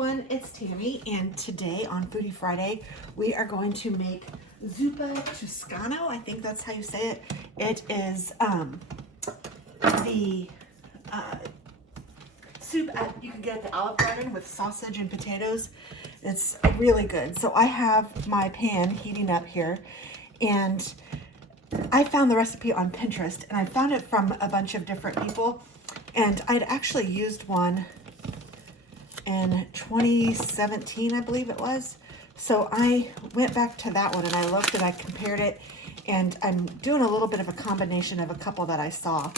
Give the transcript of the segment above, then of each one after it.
everyone, it's Tammy, and today on Foodie Friday we are going to make Zuppa Toscana. I think that's how you say it. It is the soup you can get at the Olive Garden with sausage and potatoes. It's really good. So I have my pan heating up here, and I found the recipe on Pinterest, and I found it from a bunch of different people, and I'd actually used one in 2017, I believe it was. So I went back to that one and I looked and I compared it, and I'm doing a little bit of a combination of a couple that I saw.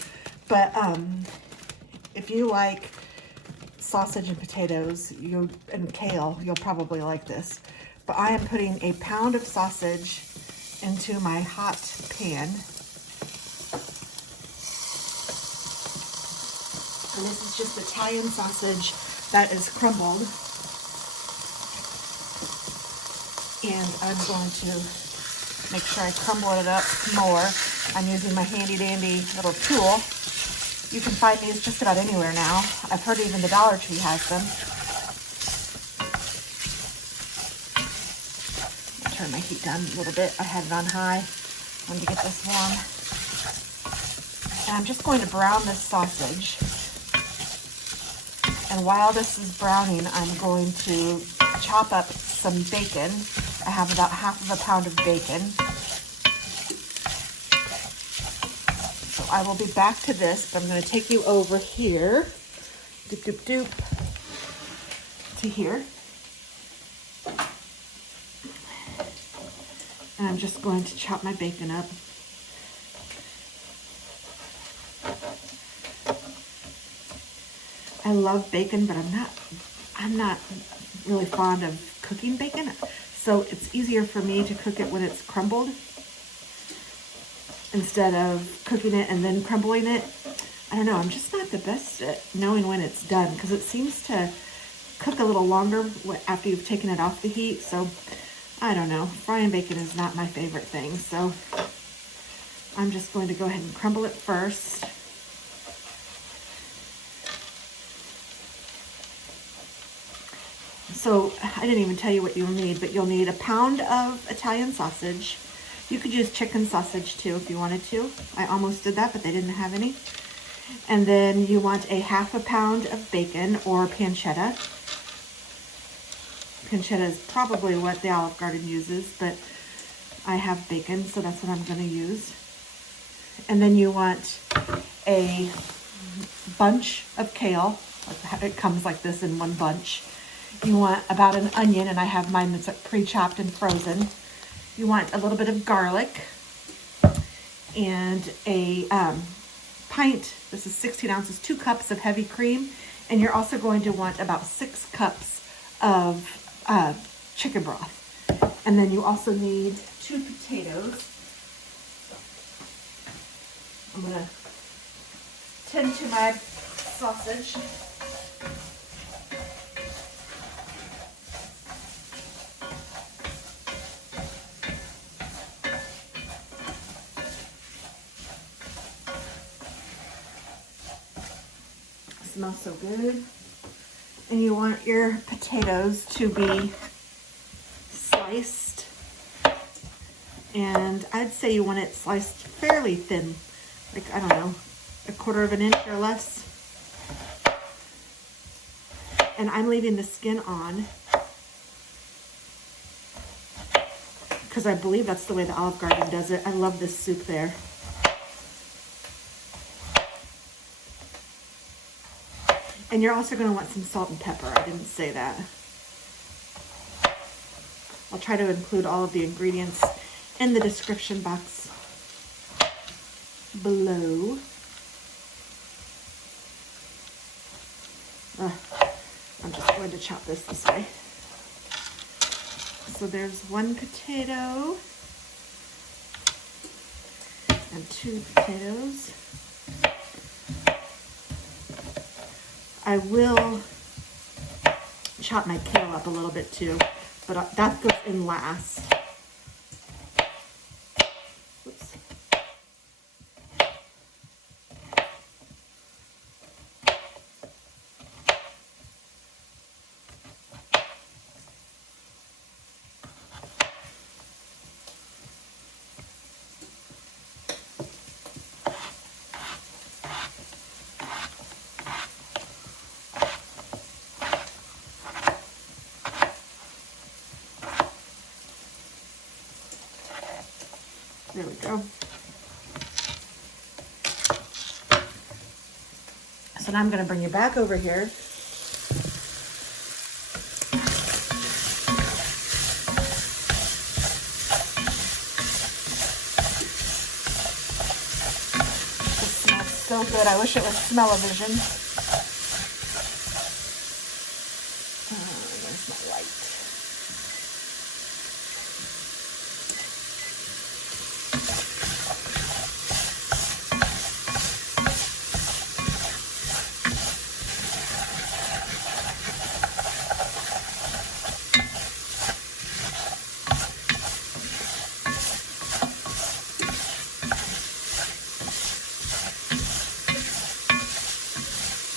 But if you like sausage and potatoes and kale, you'll probably like this. But I am putting a pound of sausage into my hot pan. And this is just Italian sausage that is crumbled. And I'm going to make sure I crumble it up more. I'm using my handy dandy little tool. You can find these just about anywhere now. I've heard even the Dollar Tree has them. I'll turn my heat down a little bit. I had it on high. I wanted to get this warm. And I'm just going to brown this sausage. And while this is browning, I'm going to chop up some bacon. I have about half of a pound of bacon. So I will be back to this, but I'm going to take you over here, to here. And I'm just going to chop my bacon up. I love bacon, but I'm not really fond of cooking bacon. So it's easier for me to cook it when it's crumbled instead of cooking it and then crumbling it. I don't know, I'm just not the best at knowing when it's done, because it seems to cook a little longer after you've taken it off the heat. So I don't know, frying bacon is not my favorite thing. So I'm just going to go ahead and crumble it first. So I didn't even tell you what you'll need, but you'll need a pound of Italian sausage. You could use chicken sausage too if you wanted to. I almost did that, but they didn't have any. And then you want a half a pound of bacon or pancetta. Pancetta is probably what the Olive Garden uses, but I have bacon, so that's what I'm going to use. And then you want a bunch of kale. It comes like this in one bunch. You want about an onion, and I have mine that's pre-chopped and frozen. You want a little bit of garlic and a pint. This is 16 ounces, 2 cups of heavy cream. And you're also going to want about 6 cups of chicken broth. And then you also need 2 potatoes. I'm going to tend to my sausage. Smells so good. And you want your potatoes to be sliced, and I'd say you want it sliced fairly thin, like, I don't know, 1/4 of an inch or less. And I'm leaving the skin on because I believe that's the way the Olive Garden does it. I love this soup there. And you're also going to want some salt and pepper. I didn't say that. I'll try to include all of the ingredients in the description box below. I'm just going to chop this way. So there's 1 potato and 2 potatoes. I will chop my kale up a little bit too, but that goes in last. Oops. There we go. So now I'm going to bring you back over here. This smells so good. I wish it was smell-o-vision. Where's my light?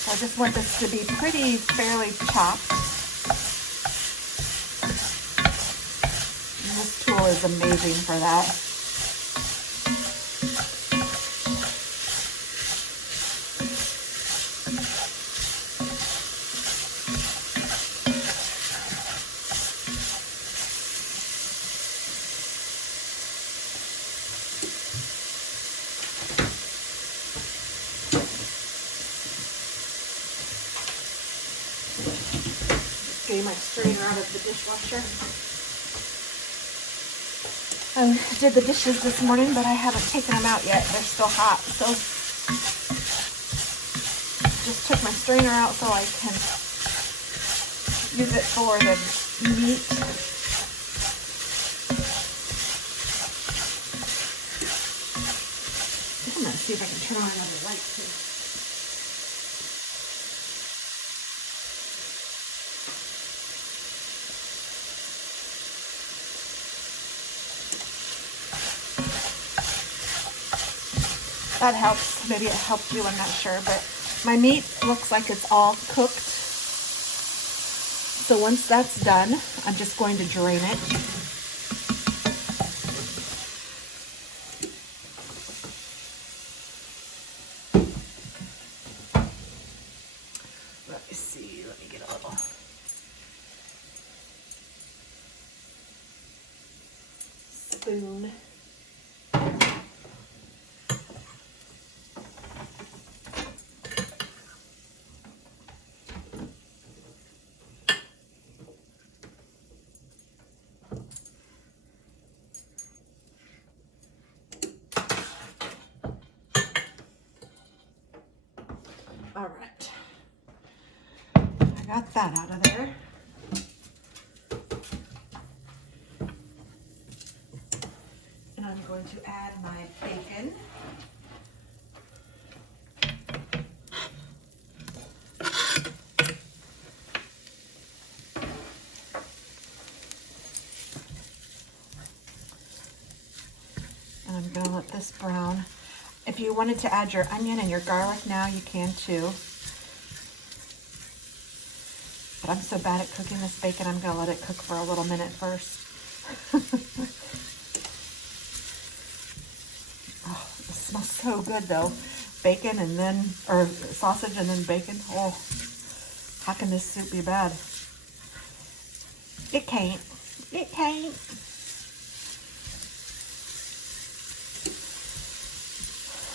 I just want this to be pretty fairly chopped. And this tool is amazing for that. Getting my strainer out of the dishwasher. I did the dishes this morning, but I haven't taken them out yet. They're still hot, so just took my strainer out so I can use it for the meat. I'm gonna see if I can turn on another light too. That helps. Maybe it helped you, I'm not sure. But my meat looks like it's all cooked. So once that's done, I'm just going to drain it. Let me see. Let me get a little. Spoon. All right, I got that out of there. And I'm going to add my bacon. And I'm gonna let this brown. If you wanted to add your onion and your garlic now, you can too. But I'm so bad at cooking this bacon, I'm gonna let it cook for a little minute first. Oh, it smells so good though. Bacon and then, or sausage and then bacon. Oh, how can this soup be bad? It can't. It can't.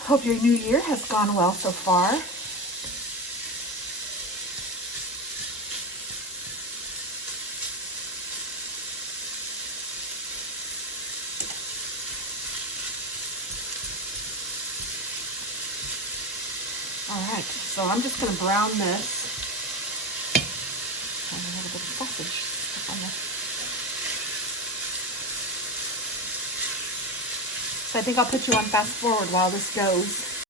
Hope your new year has gone well so far. All right, so I'm just going to brown this. And a little bit of sausage stuff on there. So I think I'll put you on fast forward while this goes.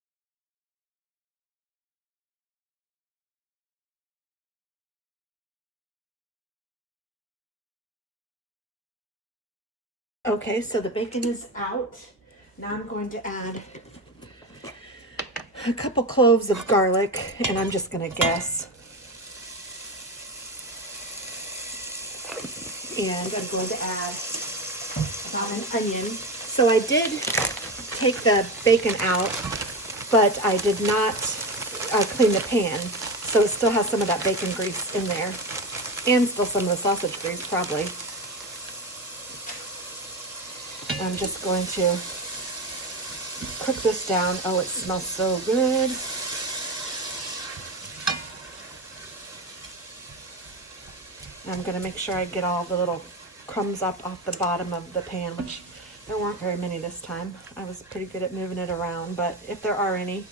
Okay, so the bacon is out. Now I'm going to add a couple cloves of garlic, and I'm just going to guess. And I'm going to add about an onion. So I did take the bacon out, but I did not clean the pan. So it still has some of that bacon grease in there, and still some of the sausage grease probably. I'm just going to cook this down. Oh, it smells so good. And I'm gonna make sure I get all the little crumbs up off the bottom of the pan, which there weren't very many this time. I was pretty good at moving it around, but if there are any,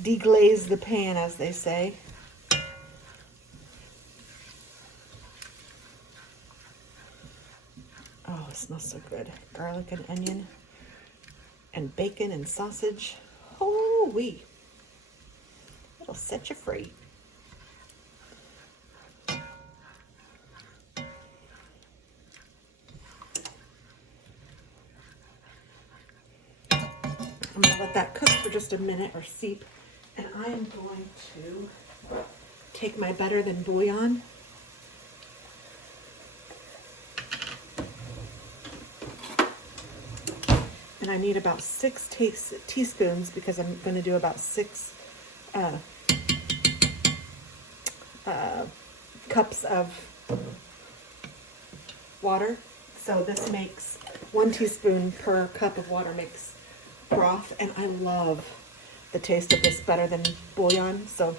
deglaze the pan, as they say. Oh, it smells so good. Garlic and onion and bacon and sausage. Holy, it'll set you free. I'm gonna let that cook for just a minute or seep, and I am going to take my better than bouillon. And I need about 6 teaspoons because I'm going to do about 6 cups of water. So this makes 1 teaspoon per cup of water makes broth, and I love the taste of this better than bouillon. So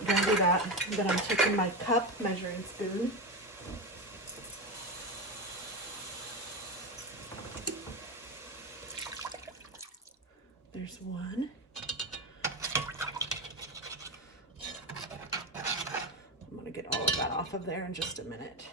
I'm going to do that. And then I'm taking my cup measuring spoon. There's 1. I'm going to get all of that off of there in just a minute.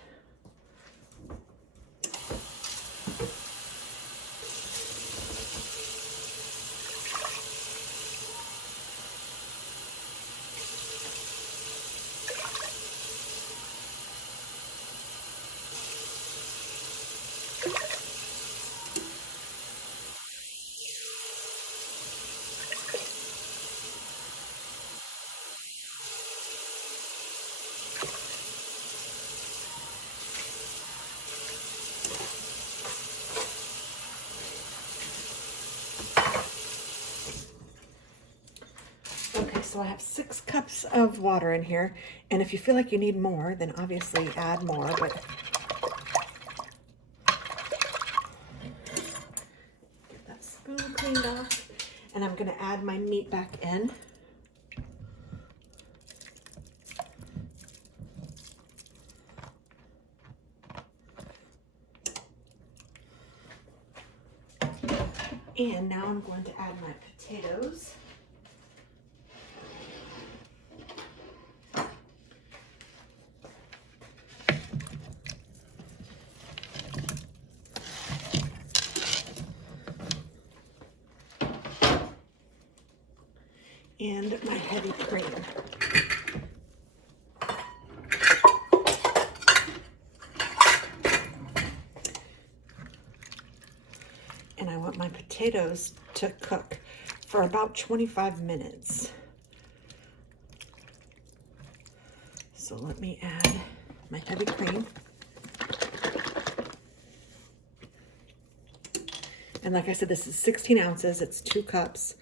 So I have 6 cups of water in here, and if you feel like you need more, then obviously add more, but get that spoon cleaned off, and I'm gonna add my meat back in. And now I'm going to add my potatoes. And my heavy cream. And I want my potatoes to cook for about 25 minutes. So let me add my heavy cream. And like I said, this is 16 ounces, it's 2 cups.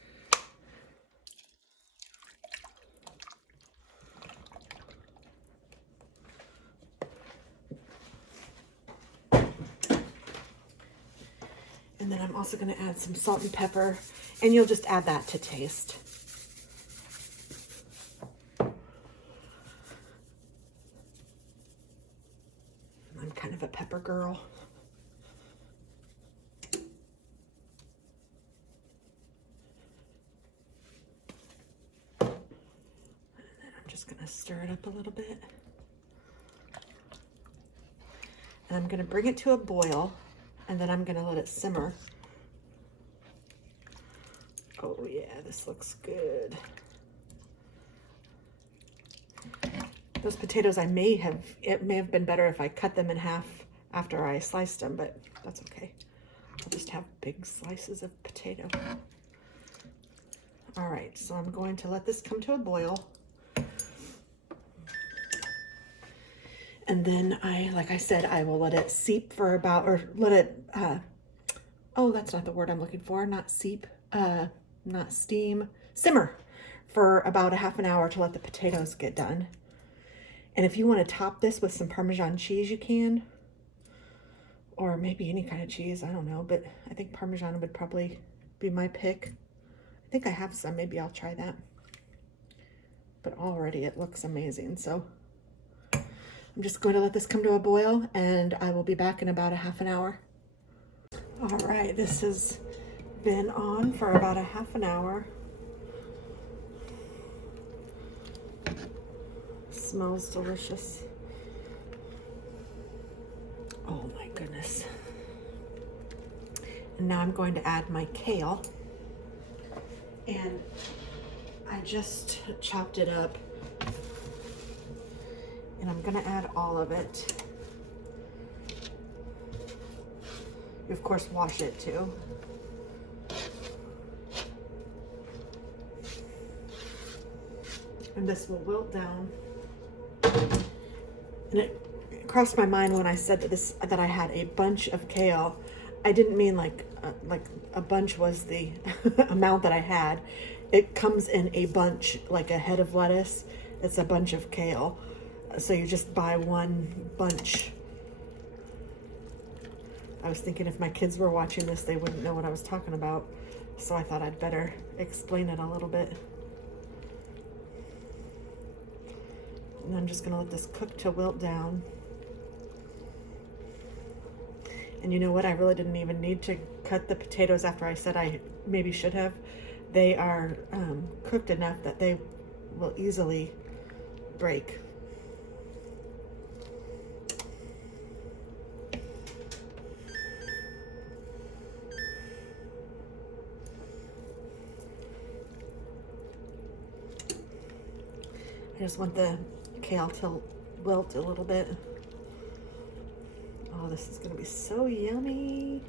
And then I'm also going to add some salt and pepper, and you'll just add that to taste. I'm kind of a pepper girl. And then I'm just going to stir it up a little bit. And I'm going to bring it to a boil. And then I'm gonna let it simmer. Oh yeah, this looks good. Those potatoes, it may have been better if I cut them in half after I sliced them, but that's okay. I'll just have big slices of potato. All right, so I'm going to let this come to a boil. And then like I said, I will let it seep for about, or let it, oh, that's not the word I'm looking for, not seep, not steam, simmer for about a half an hour to let the potatoes get done. And if you want to top this with some Parmesan cheese, you can, or maybe any kind of cheese, I don't know, but I think Parmesan would probably be my pick. I think I have some, maybe I'll try that. But already it looks amazing, so I'm just going to let this come to a boil, and I will be back in about a half an hour. All right, this has been on for about a half an hour. Smells delicious. Oh my goodness. And now I'm going to add my kale. And I just chopped it up. And I'm gonna add all of it. You of course wash it too. And this will wilt down. And it crossed my mind when I said that I had a bunch of kale. I didn't mean like a bunch was the amount that I had. It comes in a bunch, like a head of lettuce. It's a bunch of kale. So you just buy one bunch. I was thinking if my kids were watching this, they wouldn't know what I was talking about. So I thought I'd better explain it a little bit. And I'm just gonna let this cook to wilt down. And you know what? I really didn't even need to cut the potatoes after I said I maybe should have. They are cooked enough that they will easily break. I just want the kale to wilt a little bit. Oh, this is gonna be so yummy.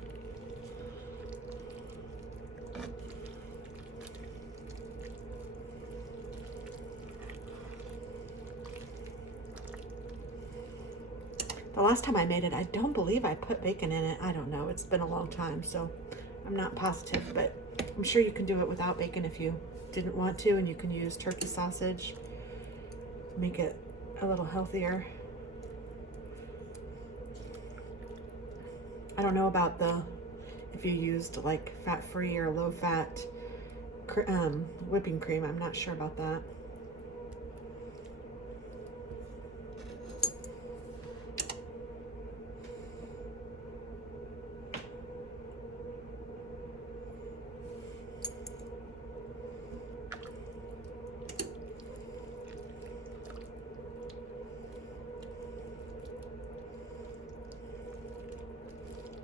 The last time I made it, I don't believe I put bacon in it. I don't know, it's been a long time, so I'm not positive, but I'm sure you can do it without bacon if you didn't want to, and you can use turkey sausage, make it a little healthier. I don't know about if you used like fat-free or low-fat whipping cream. I'm not sure about that.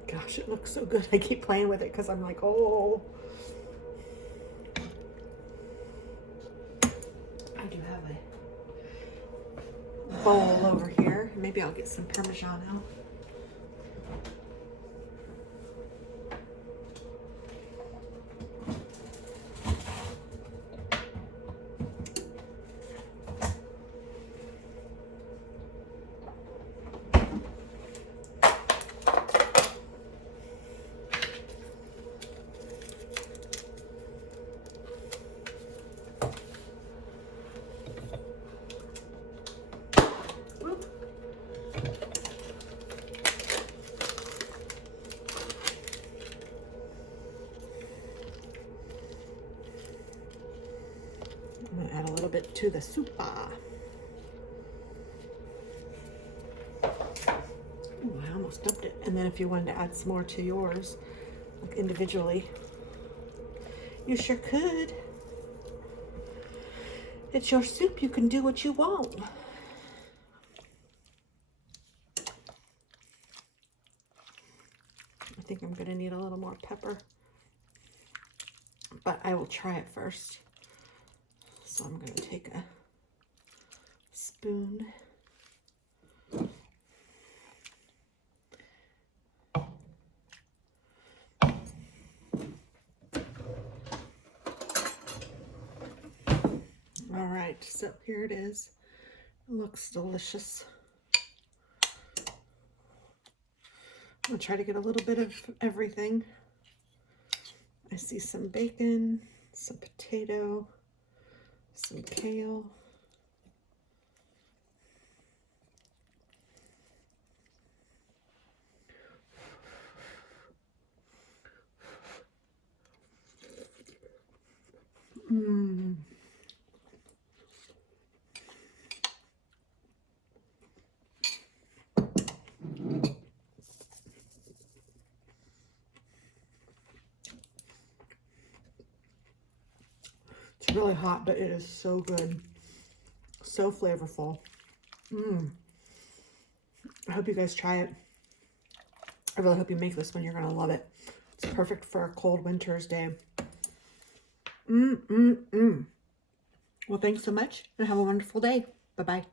Gosh, it looks so good. I keep playing with it because I'm like, oh. I do have a bowl over here. Maybe I'll get some parmesan out. I'm gonna add a little bit to the Zuppa. Ooh, I almost dumped it. And then if you wanted to add some more to yours, like individually, you sure could. It's your soup, you can do what you want. I think I'm gonna need a little more pepper, but I will try it first. So I'm gonna take a spoon. All right, so here it is. It looks delicious. I'm gonna try to get a little bit of everything. I see some bacon, some potato, some kale. It's really hot, but it is so good. So flavorful. I hope you guys try it. I really hope you make this one. You're going to love it. It's perfect for a cold winter's day. Well, thanks so much and have a wonderful day. Bye-bye.